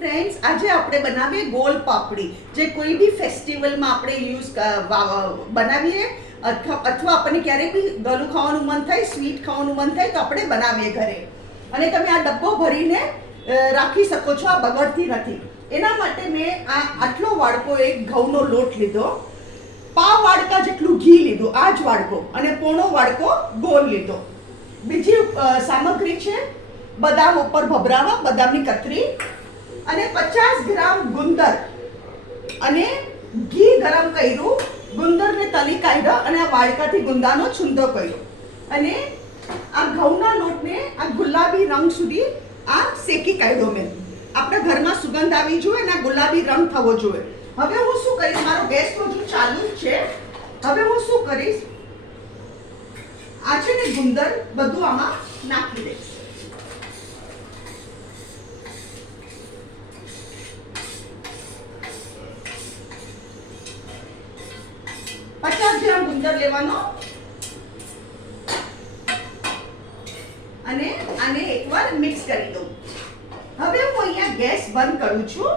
Friends, આજે આપણે બનાવીએ ગોલ પાપડી, જે કોઈ બી ફેસ્ટિવલમાં આપણે બનાવીએ અથવા આપણને ક્યારેક બી ગળું ખાવાનું મન થાય, સ્વીટ ખાવાનું મન થાય તો આપણે બનાવીએ ઘરે. અને તમે આ ડબ્બો ભરીને રાખી શકો છો, આ બગડતી નથી. એના માટે મેં આટલો વાડકો એક ઘઉંનો લોટ લીધો, પાવ વાડકા જેટલું ઘી લીધું, આ જ વાડકો, અને પોણો વાડકો ગોળ લીધો. બીજી સામગ્રી છે બદામ ઉપર ભભરાવા, બદામની કતરી, અને 50 ગ્રામ ગુંદર, અને ઘી ગરમ કર્યું, ગુંદરને તલી કાઢ્યો અને આ વાડકાથી ગુંદાનો છૂંદો કર્યો, અને આ ઘઉંના લોટને આ ગુલાબી રંગ સુધી આ શેકી કાઢ્યો મેં. આપણા ઘરમાં સુગંધ આવી જોઈએ અને આ ગુલાબી રંગ થવો જોઈએ. હવે હું શું કરીશ, મારો ગેસ તો હજુ ચાલુ જ છે. હવે હું શું કરીશ, આ છે ને ગુંદર બધું આમાં નાખી દઈશ. ગુંદર લેવાનો અને આને એકવાર મિક્સ કરી દઉં. હવે હું અહીંયા ગેસ બંધ કરું છું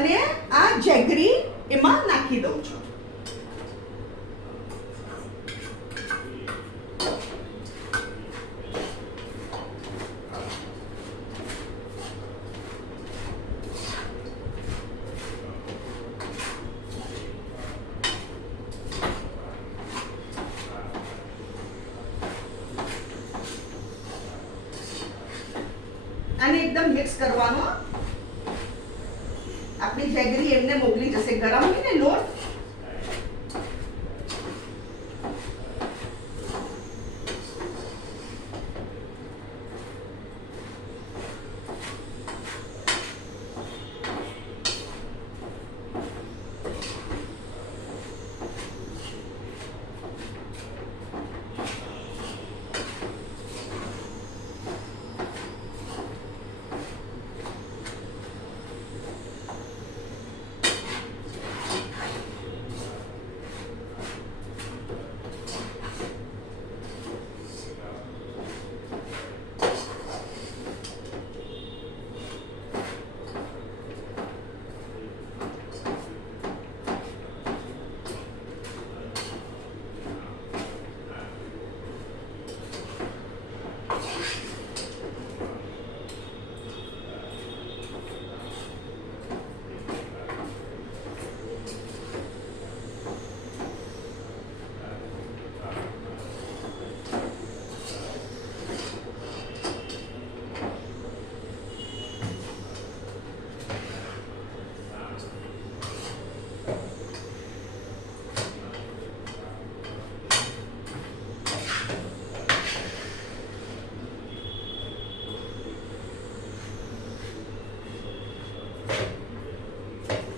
અને આ જેગરી એમાં નાખી દઉં છું. આને એકદમ મિક્સ કરવાનો. આપણી જેગરી એમને મોકલી જશે, ગરમ હોય ને લોટ.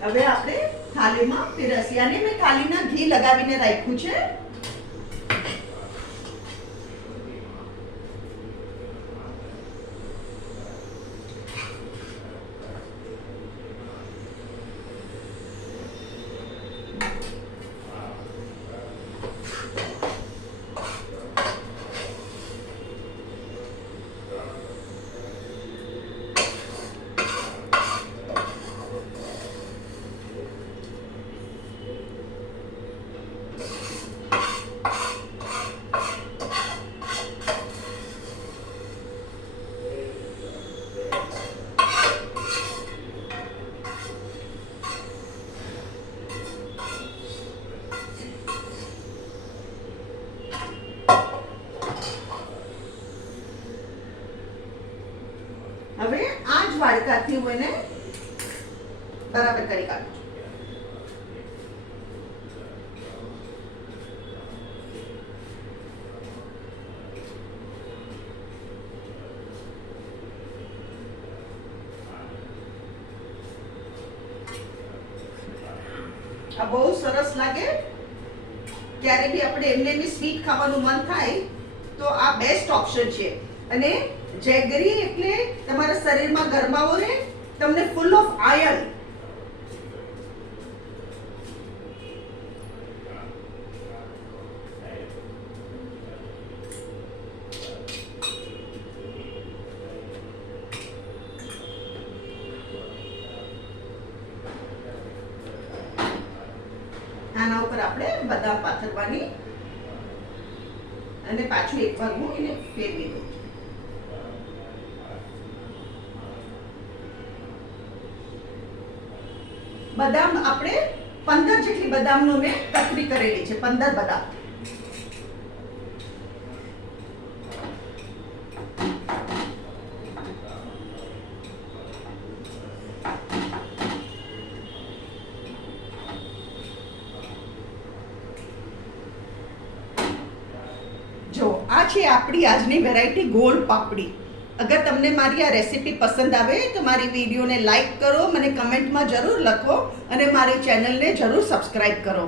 હવે આપણે થાળીમાં પીરસીએ. અને મેં થાળીના ઘી લગાવીને રાખ્યું છે. હવે આ જ વાડકાથી હું એને બરાબર કરી કાઢું છું. આ બહુ સરસ લાગે. ક્યારે બી આપણે એમને બી સ્વીટ ખાવાનું મન થાય તો આ બેસ્ટ ઓપ્શન છે. અને જેગરી એટલે તમારા શરીરમાં ગરમાવો રહે, તમને ફૂલ ઓફ આયર્ન. ઉપર આપણે બદામ પાથરવાની અને પાછું એકવાર હું એને ફેરવી દઉં. બદામ આપણે 15 જેટલી બદામનો મેં કતરી કરેલી છે, 15 બદામ. જો આ છે આપણી આજની વેરાયટી ગોલ પાપડી. અગર તમને મારી આ રેસીપી પસંદ આવે તો મારી વિડીયોને લાઈક કરો, મને કમેન્ટમાં જરૂર લખો અને મારી ચેનલને જરૂર સબસ્ક્રાઈબ કરો.